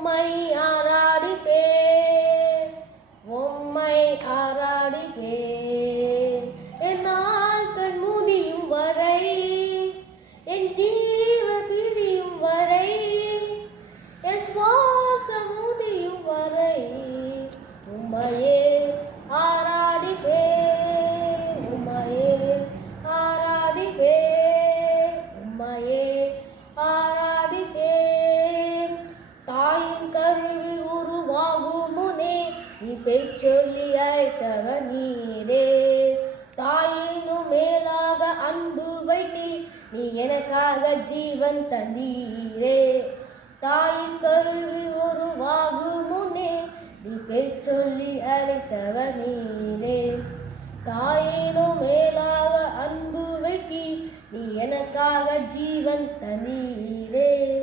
உம்மை ஆராதிப்பே உம்மை ஆராதிப்பே பெய்ச்சொல்லி அழைத்தவர் நீரே. தாயினும் மேலாக அன்பு வைத்தி நீ எனக்காக ஜீவன் தந்தீரே. தாய் கருவி உருவாகு முன்னே நீ பெய்ச்சொல்லி அழைத்தவர் நீரே. தாயினும் மேலாக அன்பு வைத்தி நீ எனக்காக ஜீவன் தந்தீரே.